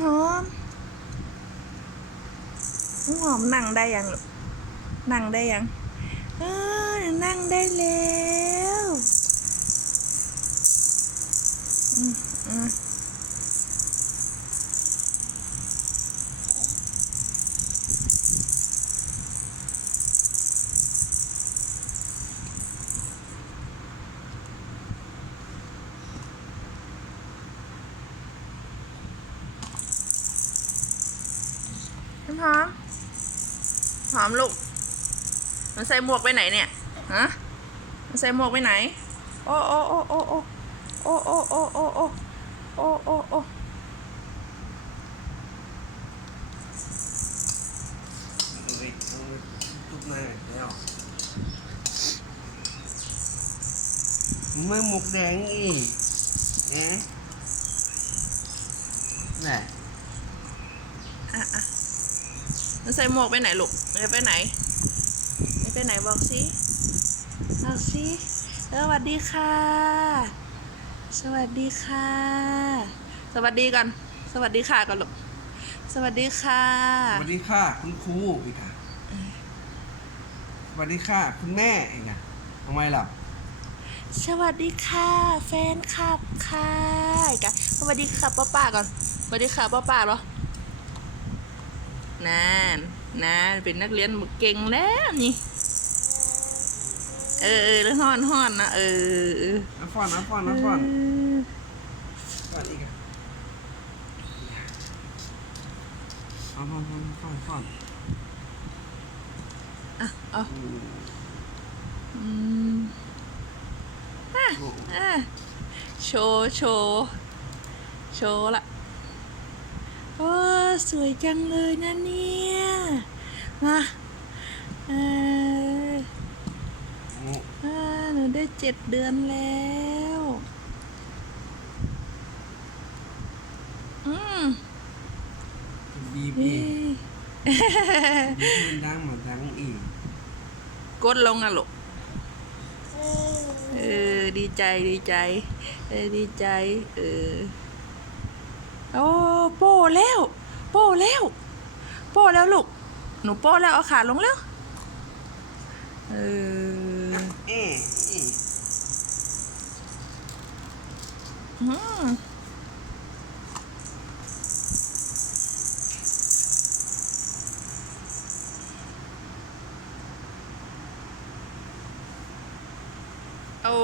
หอมหอมนั่งได้ยังลูกนั่งได้ยังเออนั่งได้แล้วอืมอืม น้ำหอมหอมลูกมันใส่หมวกไปไหนเนี่ยฮะมันใส่หมวกไปไหน โอ้โอ้โอ้โอ้โอ้โอ้โอ้โอ้โอ้โอ้โอ้โอ้โอ้ไม่หมกแดงอีกนะน่ะอะอะ ใส่หมวกไปไหนลูกมันไปไหนมันไปไหนบอกสิบอกสิสวัสดีค่ะ สวัสดีค่ะ สวัสดีก่อนสวัสดีค่ะก่อนลูกสวัสดีค่ะ สวัสดีค่ะคุณครูอีกอะ สวัสดีค่ะ คุณแม่อีกอะทำไมล่ะสวัสดีค่ะ แฟนคลับค่ะอีกอะสวัสดีค่ะป้าป้าก่อนสวัสดีค่ะป้าป้าเหรอ นั่นนะเป็นนักเรียนเก่งแล้วนี่ เออเออแล้วฮ้อนฮ้อนนะเออเออน้ำฟอนน้ำฟอนน้ำฟอนฟอนอีกอะเอาฟอนฟอนฟอนฟอนอะเอาอืมอืมอะโอ้อะโชว์โชว์โชว์ละ โอ้สวยจังเลยนะเนี่ย มาเออโอ้อ่าหนูได้เจ็ดเดือนแล้วอืมบีบเฮ้อีกยบีบมันดังมาดังอีกกดลงนะลูกเออดีใจดีใจ เออดีใจ เออ โอ้โป้แล้ว โป้แล้ว โป้แล้วลูก หนูโป้แล้วเอาขาลงแล้ว เออเอืมโอ้